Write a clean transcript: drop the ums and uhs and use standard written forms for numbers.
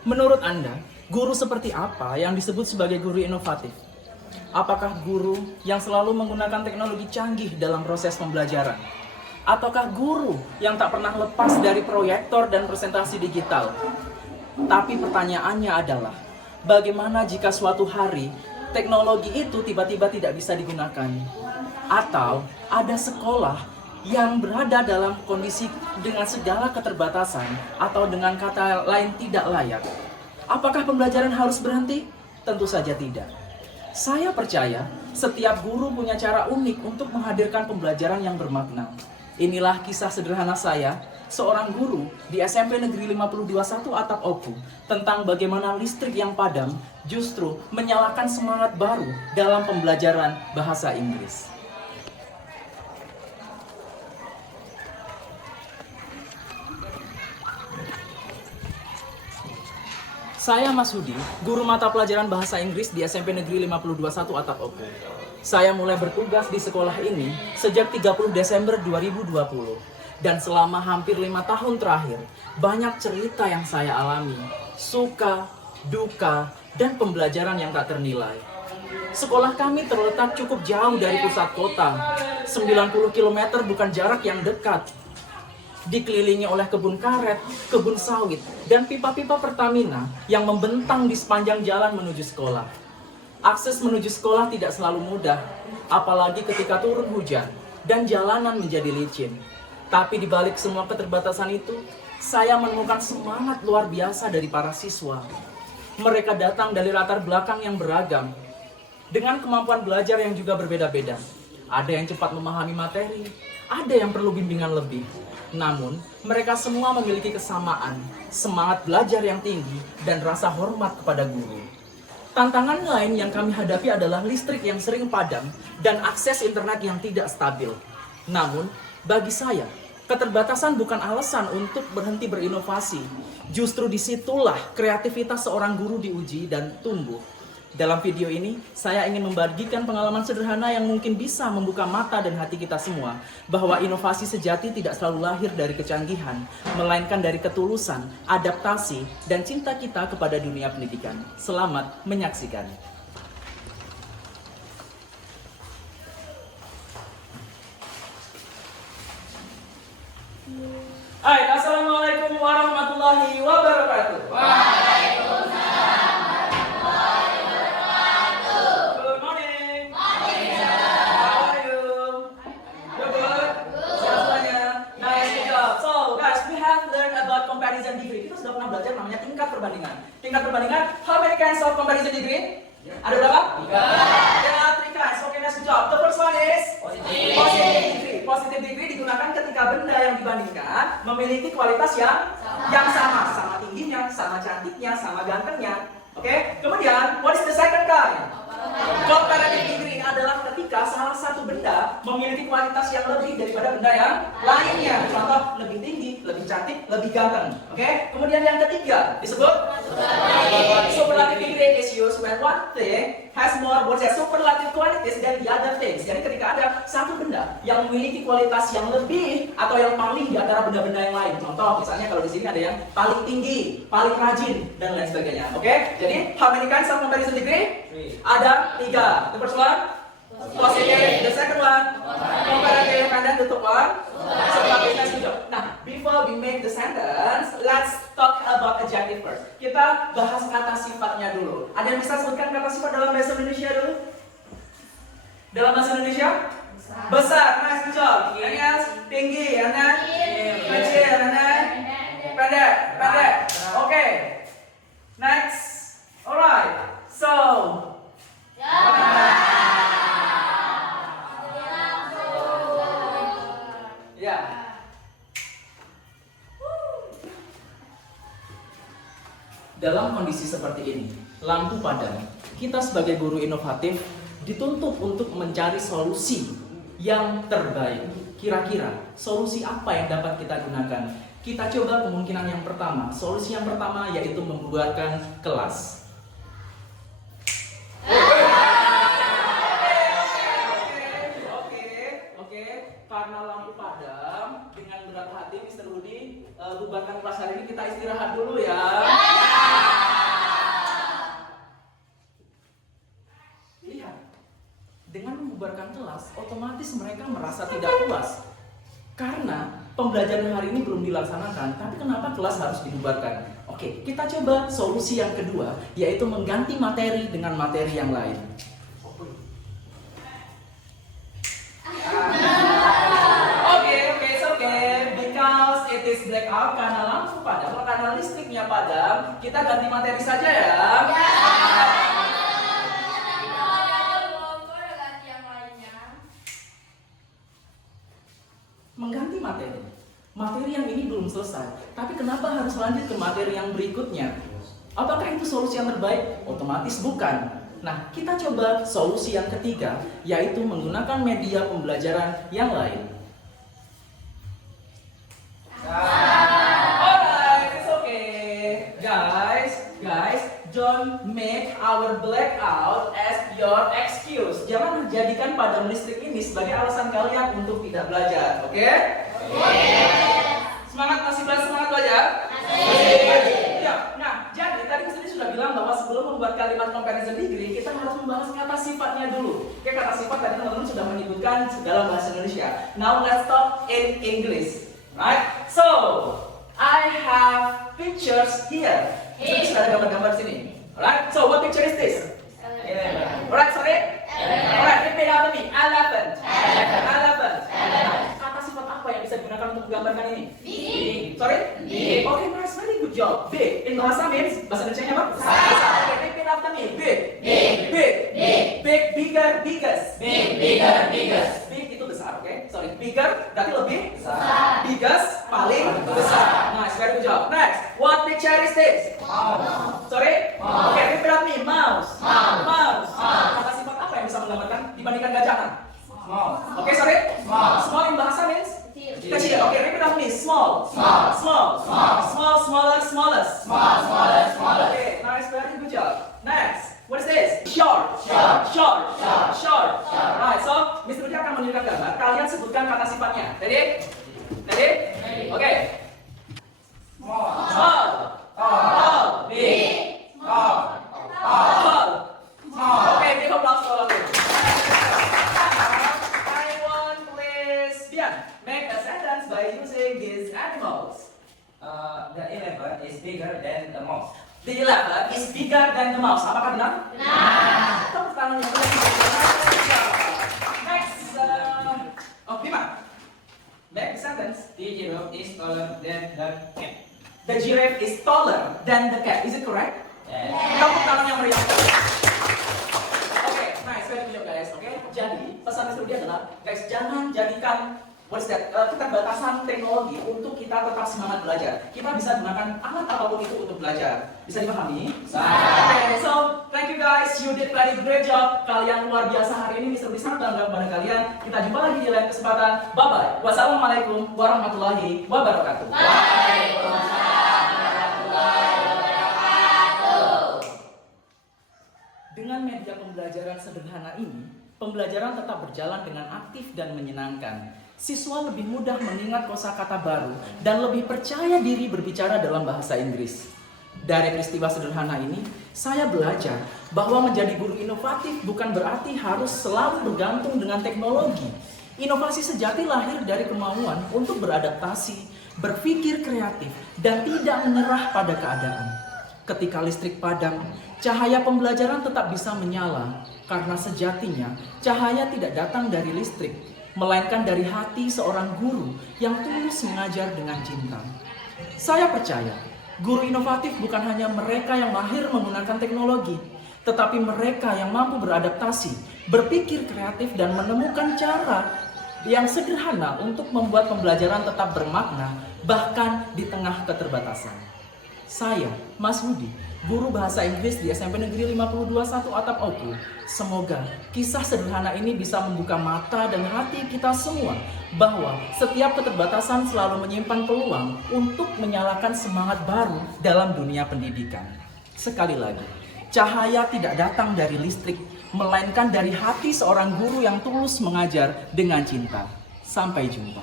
Menurut Anda, guru seperti apa yang disebut sebagai guru inovatif? Apakah guru yang selalu menggunakan teknologi canggih dalam proses pembelajaran? Ataukah guru yang tak pernah lepas dari proyektor dan presentasi digital? Tapi pertanyaannya adalah, bagaimana jika suatu hari teknologi itu tiba-tiba tidak bisa digunakan? Atau ada sekolah yang berada dalam kondisi dengan segala keterbatasan atau dengan kata lain tidak layak? Apakah pembelajaran harus berhenti? Tentu saja tidak. Saya percaya setiap guru punya cara unik untuk menghadirkan pembelajaran yang bermakna. Inilah kisah sederhana saya, seorang guru di SMP Negeri 521 Atap Oku, tentang bagaimana listrik yang padam justru menyalakan semangat baru dalam pembelajaran bahasa Inggris. Saya Mas Hudi, guru mata pelajaran bahasa Inggris di SMP Negeri 521 Atap Oku. Saya mulai bertugas di sekolah ini sejak 30 Desember 2020. Dan selama hampir 5 tahun terakhir, banyak cerita yang saya alami. Suka, duka, dan pembelajaran yang tak ternilai. Sekolah kami terletak cukup jauh dari pusat kota. 90 km bukan jarak yang dekat. Dikelilingi oleh kebun karet, kebun sawit, dan pipa-pipa Pertamina yang membentang di sepanjang jalan menuju sekolah. Akses menuju sekolah tidak selalu mudah, apalagi ketika turun hujan dan jalanan menjadi licin. Tapi di balik semua keterbatasan itu, saya menemukan semangat luar biasa dari para siswa. Mereka datang dari latar belakang yang beragam, dengan kemampuan belajar yang juga berbeda-beda. Ada yang cepat memahami materi, ada yang perlu bimbingan lebih. Namun, mereka semua memiliki kesamaan, semangat belajar yang tinggi, dan rasa hormat kepada guru. Tantangan lain yang kami hadapi adalah listrik yang sering padam dan akses internet yang tidak stabil. Namun, bagi saya, keterbatasan bukan alasan untuk berhenti berinovasi. Justru disitulah kreativitas seorang guru diuji dan tumbuh. Dalam video ini, saya ingin membagikan pengalaman sederhana yang mungkin bisa membuka mata dan hati kita semua, bahwa inovasi sejati tidak selalu lahir dari kecanggihan, melainkan dari ketulusan, adaptasi, dan cinta kita kepada dunia pendidikan. Selamat menyaksikan. Hai, assalamualaikum warahmatullahi wabarakatuh. Comparison degree. Kita sudah pernah belajar namanya tingkat perbandingan. Tingkat perbandingan, how many kinds of comparison degree? Ada berapa? 3. There are 3 kinds. Okay, nice job. The first one is positive degree. Positive degree digunakan ketika benda yang dibandingkan memiliki kualitas yang sama. Sama tingginya, sama cantiknya, sama gantengnya. Oke. Kemudian, what is the second kind? Comparative degree adalah ketika salah satu benda memiliki kualitas yang lebih daripada benda yang lainnya. Contoh, lebih tinggi, lebih cantik, lebih ganteng. Oke? Kemudian yang ketiga disebut superlative degree is used when one thing has more superlative qualities than the other things. Jadi ketika ada satu benda yang memiliki kualitas yang lebih atau yang paling di antara benda-benda yang lain. Contoh, misalnya kalau di sini ada yang paling tinggi, paling rajin, dan lain sebagainya. Oke? Jadi, how many kinds of comparison degree? Ada 3. The first one, positive. The second one, comparative. And then the third one, superlative. Nah, before we make the sentence, let's talk about adjective first. Kita bahas kata sifatnya dulu. Ada yang bisa sebutkan kata sifat dalam bahasa Indonesia dulu? Dalam bahasa Indonesia? Besar. Nice job. Tinggi. And then kecil. And then pendek. Okay. Next. Alright. So, ya. Dalam kondisi seperti ini, lampu padam, kita sebagai guru inovatif dituntut untuk mencari solusi yang terbaik. Kira-kira solusi apa yang dapat kita gunakan? Kita coba kemungkinan yang pertama. Solusi yang pertama yaitu membuatkan kelas. Karena lampu padam, dengan berat hati Mr. Hudi, bubarkan kelas hari ini, kita istirahat dulu ya. kelas, otomatis mereka merasa tidak puas. Karena pembelajaran hari ini belum dilaksanakan, tapi kenapa kelas harus dibubarkan? Oke, kita coba solusi yang kedua, yaitu mengganti materi dengan materi yang lain. Because it is blackout, karena lampu padam, karena listriknya padam, kita ganti materi saja ya. Mengganti materi. Materi yang ini belum selesai, tapi kenapa harus lanjut ke materi yang berikutnya? Apakah itu solusi yang terbaik? Otomatis bukan. Nah, kita coba solusi yang ketiga, yaitu menggunakan media pembelajaran yang lain. Alright, it's okay. Guys, don't make our blackout as your excuse. Jangan jadikan padam listrik ini sebagai alasan kalian untuk tidak belajar, oke? Semangat, masih belajar? Ya, nah, jadi tadi Mr. sudah bilang bahwa sebelum membuat kalimat comparison degree, kita harus membahas kata sifatnya dulu. Oke, kata sifat tadi teman-teman sudah menyebutkan dalam bahasa Indonesia. Now let's talk in English. Right? So, I have pictures here. Sudah ada gambar-gambar sini. Alright? So, what picture is this? Alright, sorry? Alright, repeat after me. Elephant. Kata sifat apa yang bisa digunakan untuk menggambarkan ini? Big. Sorry? Big. Okay, nice. Very good job. Big. In bahasa means, bahasa Indonesia apa? Besar. Okay, repeat after me. Big. Big, bigger, biggest. Big itu besar, oke? Sorry, bigger berarti lebih besar. Biggest paling besar. Nice, very good job. Next, what picture is this? Sorry? Okay, repeat after me. Mouse. Kata sifat apa yang bisa menggambarkan dibandingkan gajah? Okay, sorry? Small in bahasa means? Kecil. Okay, repeat after me. Small. Smallest. Okay, nice, very good job. Next, what is this? Short. Right, so Mr. Budi akan menunjukkan gambar. Kalian sebutkan kata sifatnya. Ready? Okay. Small. Big. Tall. Okay, big applause for all of you. I want please Bian make a sentence by using these animals. The elephant is bigger than the mouse. The elephant is bigger than the mouse. Apakah benar? Benar. Tepuk tangan yang benar. Next, Bima. Make the sentence. The giraffe is taller than the cat. The giraffe is taller than the cat. Is it correct? Yes. Tepuk tangan yang meriah. Oke, nice, very good guys. Oke, jadi pesan Mr. Budi adalah, guys, jangan jadikan keterbatasan teknologi untuk kita tetap semangat belajar. Kita bisa gunakan alat apapun itu untuk belajar. Bisa dipahami? Oke, so thank you guys, you did very great job. Kalian luar biasa hari ini. Mr. Budi sangat bangga kepada kalian. Kita jumpa lagi di lain kesempatan. Bye bye. Wassalamualaikum warahmatullahi wabarakatuh. Dengan media pembelajaran sederhana ini, pembelajaran tetap berjalan dengan aktif dan menyenangkan. Siswa lebih mudah mengingat kosakata baru dan lebih percaya diri berbicara dalam bahasa Inggris. Dari peristiwa sederhana ini, saya belajar bahwa menjadi guru inovatif bukan berarti harus selalu bergantung dengan teknologi. Inovasi sejati lahir dari kemauan untuk beradaptasi, berpikir kreatif, dan tidak menyerah pada keadaan. Ketika listrik padam, cahaya pembelajaran tetap bisa menyala, karena sejatinya cahaya tidak datang dari listrik, melainkan dari hati seorang guru yang tulus mengajar dengan cinta. Saya percaya, guru inovatif bukan hanya mereka yang mahir menggunakan teknologi, tetapi mereka yang mampu beradaptasi, berpikir kreatif, dan menemukan cara yang sederhana untuk membuat pembelajaran tetap bermakna, bahkan di tengah keterbatasan. Saya, Mas Budi, guru bahasa Inggris di SMP Negeri 521 Atap Oku. Semoga kisah sederhana ini bisa membuka mata dan hati kita semua bahwa setiap keterbatasan selalu menyimpan peluang untuk menyalakan semangat baru dalam dunia pendidikan. Sekali lagi, cahaya tidak datang dari listrik, melainkan dari hati seorang guru yang tulus mengajar dengan cinta. Sampai jumpa.